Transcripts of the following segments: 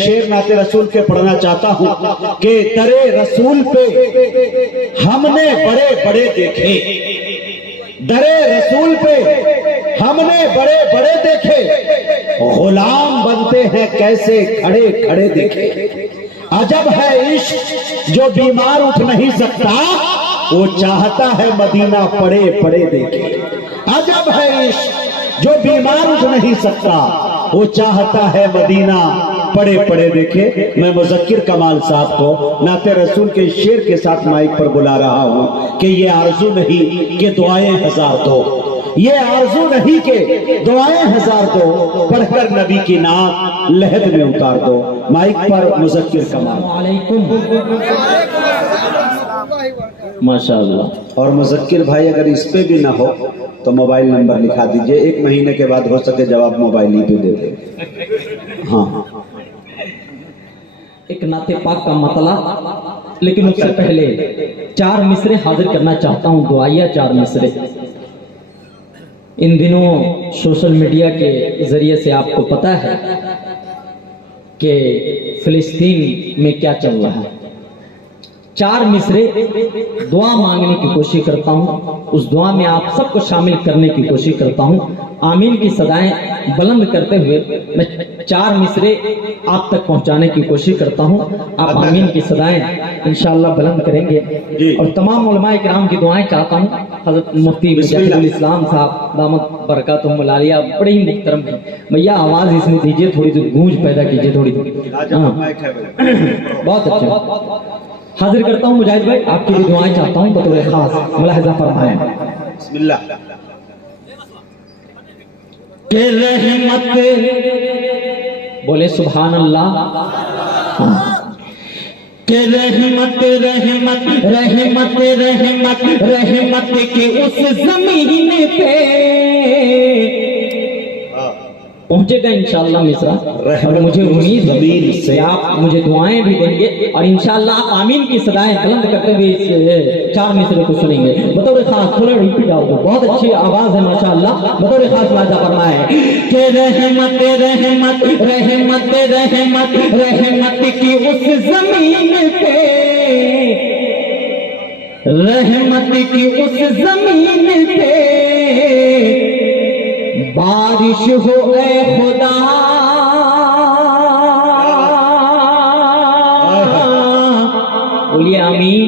शेर नाते रसूल के पढ़ना चाहता हूँ कि दरे रसूल पे हमने बड़े बड़े देखे, दरे रसूल पे हमने बड़े बड़े देखे, गुलाम बनते हैं कैसे खड़े खड़े देखे। अजब है इश्क जो बीमार उठ नहीं सकता, वो चाहता है मदीना पड़े पड़े देखे। अजब है इश्क जो बीमार उठ नहीं सकता, वो चाहता है मदीना पड़े पड़े देखे। मैं मुज़क्किर कमाल साहब को नाते रसूल के शेर के साथ माइक पर बुला रहा हूँ कि ये आरजू नहीं कि दुआएं हजार दो, ये आरजू नहीं कि दुआएं हजार दो, पढ़कर नबी की नात लहद में उतार दो। माइक पर मुज़क्किर कमाल। माशाअल्लाह। और मुज़क्किर भाई अगर इस पे भी ना हो तो मोबाइल नंबर लिखा दीजिए, 1 महीने के बाद हो सके जवाब मोबाइल ही पे दे दे। हाँ, एक नाते पाक का मतला, लेकिन उससे पहले 4 मिसरे हाजिर करना चाहता हूँ। दुआया 4 मिसरे। इन दिनों सोशल मीडिया के जरिए से आपको पता है कि फिलिस्तीन में क्या चल रहा है। 4 मिसरे दुआ मांगने की कोशिश करता हूँ, उस दुआ में आप सबको शामिल करने की कोशिश करता हूँ। आमीन की सदाएं बुलंद करते हुए मैं 4 मिसरे आप तक पहुंचाने की कोशिश करता हूं। आप आमीन की सदाएं इंशाअल्लाह बुलंद करेंगे। और तमाम उलमाए किराम की दुआएं चाहता हूं। हज़रत मुफ्ती मुजाहिदुल इस्लाम साहब दामत बरकातुहुमुल आलिया बड़े ही मुहतरम हैं। भैया आवाज इसमें दीजिए, थोड़ी सी गूंज पैदा कीजिए थोड़ी। बहुत अच्छा। हाजिर करता हूँ मुजाहिद भाई, आपकी भी दुआएं चाहता हूँ बतौर खास, मुलाहिजा फरमाएं। बिस्मिल्लाह। के रहमत बोले सुभान अल्लाह। के रहमत रहमत रहमत रहमत रहमत के उस जमीन पे पहुंचेगा इंशाअल्लाह मिसरा। और मुझे उम्मीद जमीन से आप मुझे दुआएं भी देंगे और इंशाअल्लाह आप आमीन की सदाएं बुलंद करते हुए इस 4 मिसरे को सुनेंगे। बतौर खास थोड़ा रिपीट डाल दो, बहुत अच्छी आवाज है माशाअल्लाह। बतौर खास लाजा फरमाए कि रहमत रहमत रहमत रहमत रहमत की उस जमीन पे, रहमत की उस जमीन पे बारिश हो ए खुदा, बोलिए आमीन।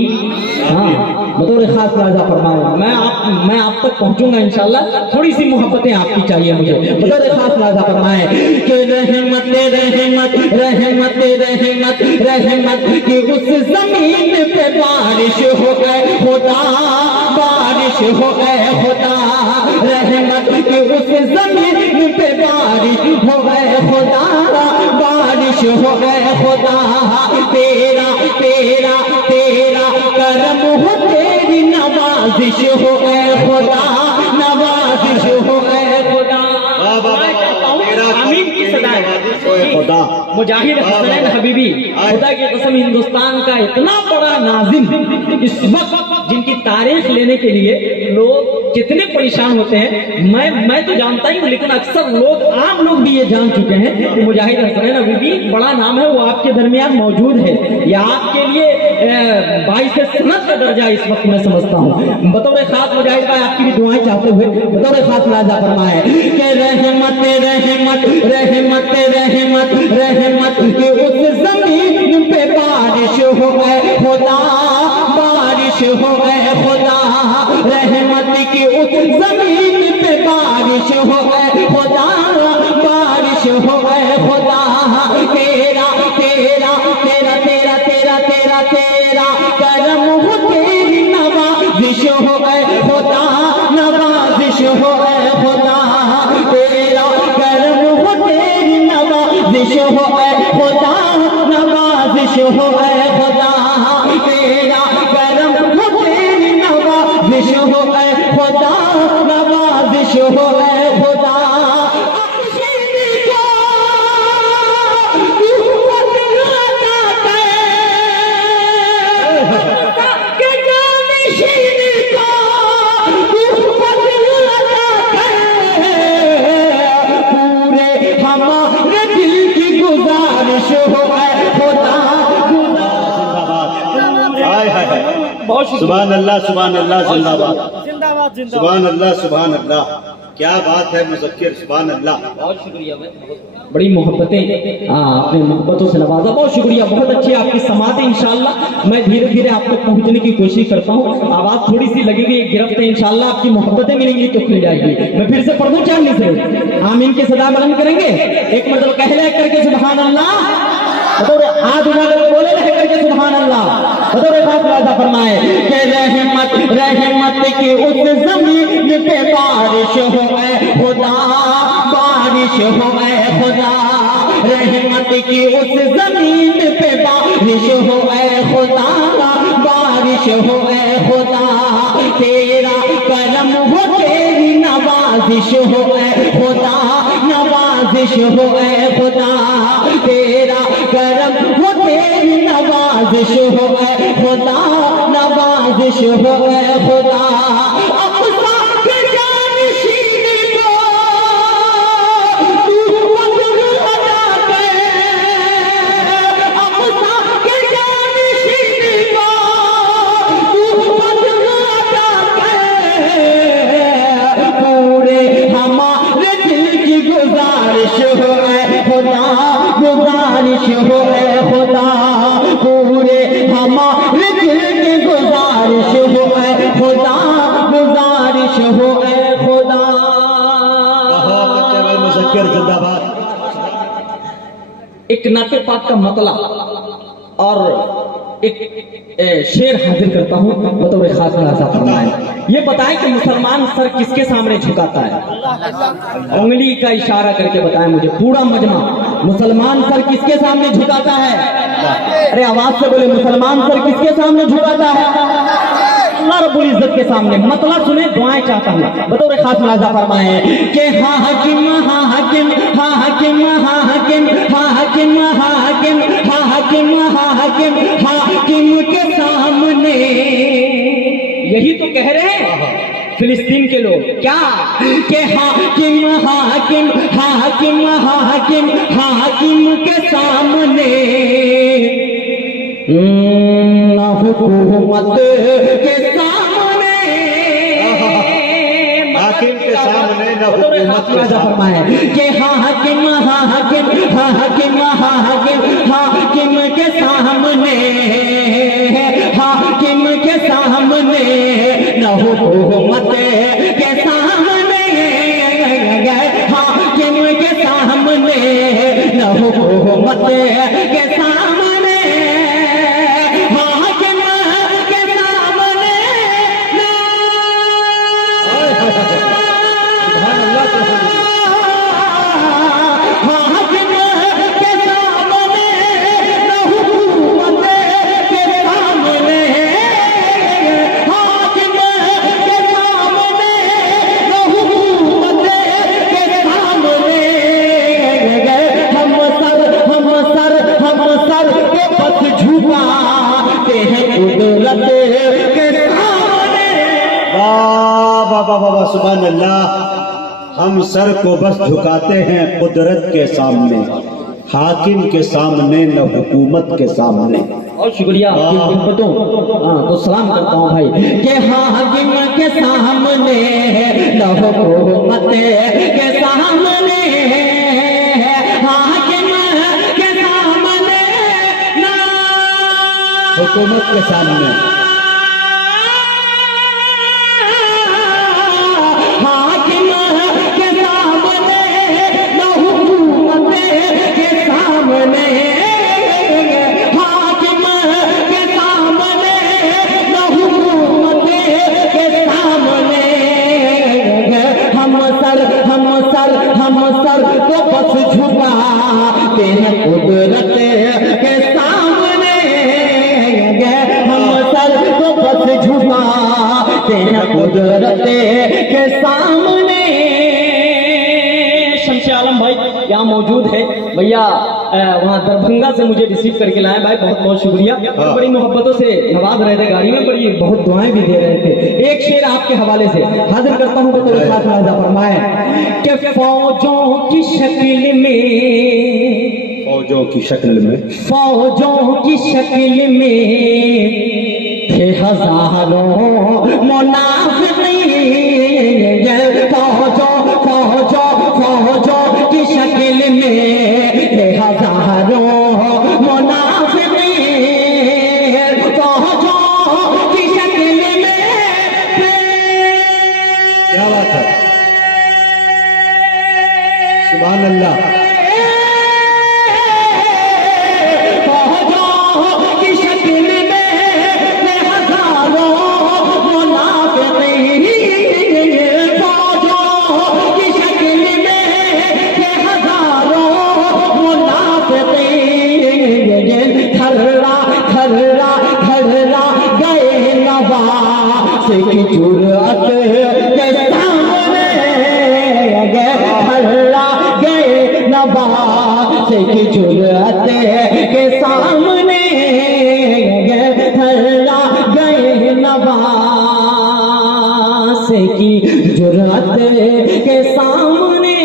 हाँ, बतौर खास लाजा फरमाओ। मैं आप तक पहुंचूंगा इंशाअल्लाह। थोड़ी सी मोहब्बतें आपकी चाहिए मुझे। बतौर खास लाजा फरमाए कि रहमत रहमत रहमत रहमत रहमत की उस जमीन पे बारिश हो ए खुदा, बारिश हो ए खुदा, रहमत की उस जमीन पे बारिश हो ए खुदा, बारिश हो ए खुदा। तेरा तेरा तेरा करम हो, तेरी नवाजिश हो ए खुदा, नवाजिश हो ए खुदा। आमीन की सदाएं खुदा। मुजाहिद हसनैन हबीबी, खुदा की कसम हिंदुस्तान का इतना बड़ा नाजिम, इस वक्त जिनकी तारीख लेने के लिए लोग कितने परेशान होते हैं मैं तो जानता ही हूँ, लेकिन अक्सर लोग आम लोग भी ये जान चुके हैं कि मुजाहिद हसनैन हबीबी बड़ा नाम है, वो आपके दरमियान मौजूद है। या आपके लिए 22 सनद का दर्जा इस वक्त मैं समझता हूँ। बतौर खास मुजाहिद भाई आपकी भी दुआएं चाहते हुए बतौर खास लाजा फरमाए कि रहमत रहमत रहमत रहमत रहमत की उस जमीन पे बारिश हो गए खुदा, बारिश हो गए खुदा, रहमत की उस जमीन पे बारिश हो गए खुदा, बारिश हो गए खुदा। तेरा तेरा तेरा तेरा तेरा तेरा तेरा करम हो, तेरी नवाजिश हो गए खुदा, नवाजिश हो गए खुदा। तेरा करम हो, तेरी नवाजिश हो गए खुदा, नवाजिश हो गए खुदा। तेरा करम हो, तेरी नवाजिश हो गए खुदा, गुजारिश हो ऐ खुदा सुभान अल्लाह सुभान अल्लाह जिंदाबाद जिंदाबाद सुभान अल्लाह सुभान अल्लाह। क्या बात है मुज़क्किर, सुभान अल्लाह। बहुत शुक्रिया भाई, बड़ी मोहब्बतें आपने मोहब्बतों से नवाजा, बहुत शुक्रिया। बहुत अच्छी आपकी समात है। इंशाल्लाह मैं धीरे धीरे आप तक पहुंचने की कोशिश करता हूँ। आवाज थोड़ी सी लगेगी, गिरफ्त है, इंशाल्लाह आपकी मोहब्बतें मिलेंगी तो खुल जाएगी। मैं फिर से पढ़ दूं चांदनी से, आमीन की सदा बुलंद करेंगे। एक मतलब कहले करके सुभान अल्लाह, हाथ उठाकर बोले रह करके सुभान अल्लाह। खास फरमाए कि रहमत की उस जमीन पे बारिश हो ऐ खुदा, बारिश हो ऐ खुदा। रहमत की उस जमीन पे बारिश हो ऐ खुदा, बारिश हो ऐ खुदा। तेरा करम हो तेरी नवाजिश हो ऐ खुदा, नवाजिश हो ऐ खुदा। तेरा करम हो तेरी नवाजिश हो ऐ खुदा, नवाजिश हो ऐ खुदा। अक़सा के जानशीन को तू फज़्ल अता कर, अक़सा के जानशीन को तू फज़्ल अता कर। पूरे हमारे दिल की गुजारिश हो ऐ खुदा, गुजारिश हो ऐ खुदा। पूरे हमारे दिल की गुजारिश हो ऐ खुदा, गुजारिश हो ऐ खुदा। मुज़क्किर जिंदाबाद। एक नाते पाक का मतला और एक शेर हाजिर करता हूँ, बतौर खास खासा फरमाए। ये बताएं कि मुसलमान सर किसके सामने झुकाता है? उंगली का इशारा करके बताएं मुझे, पूरा मजमा। मुसलमान सर किसके सामने झुकाता है? अरे आवाज से बोले, मुसलमान सर किसके सामने झुकाता है? अल्लाह रब्बुल इज्जत के सामने। मतलब सुने, दुआएं चाहता हूँ, बतौर खास मुलाजा फरमाए कि हाँ हकीम हाँ हकीम हाँ हकीम हाँ हकीम हाँ हकीम हाँ हकीम हाँ हकीम हाँ हकीम हाकिम के सामने। यही तो कह रहे हैं फिलिस्तीन के लोग, क्या कि हाकिम हाकिम हाकिम हाकिम हाकिम के सामने ना हुकूमत के सामने, हाकिम के सामने न हुकूमत के सामने। कि हाकिम हाकिम हाकिम हाकिम हाकिम के सामने, हाकिम के सामने न हुकूमत के सामने, हाकिम के सामने न हुकूमत के सामने, हाकिम के सामने सुभान अल्लाह। हम सर को बस झुकाते हैं कुदरत के सामने, हाकिम के सामने न हुकूमत के सामने। बहुत शुक्रिया आपकी मोहब्बतों, तो सलाम करता हूँ भाई कि हाकिम के सामने न हुकूमत के सामने, हाकिम के सामने न हुकूमत के सामने, हम सर को बस झुकाते हैं कुदरत के सामने, हम सर को बस झुकाते हैं कुदरत के सामने। शमशे आलम भाई यहाँ मौजूद है भैया, वहाँ दरभंगा से मुझे रिसीव करके लाए भाई, बहुत बहुत शुक्रिया। बड़ी मोहब्बतों से नवाज रहे थे गाड़ी में, बड़ी बहुत दुआएं भी दे रहे थे। एक शेर आपके हवाले से हाजिर करता हूँ तो साथ वादा फरमाए कि फौजों की शक्ल में, फौजों की शक्ल में, फौजों की शक्ल में थे हजारों मुनाफिकीन, फौजों फौजों फौजों की शक्ल में थे हजारों मुनाफिकीन, फौजों की शक्ल में। क्या बात है, सुभान अल्लाह। की जुर्रत के सामने खड़ा गए नवाज की जुर्रत के सामने खड़ा गए नवाज की जुर्रत के सामने।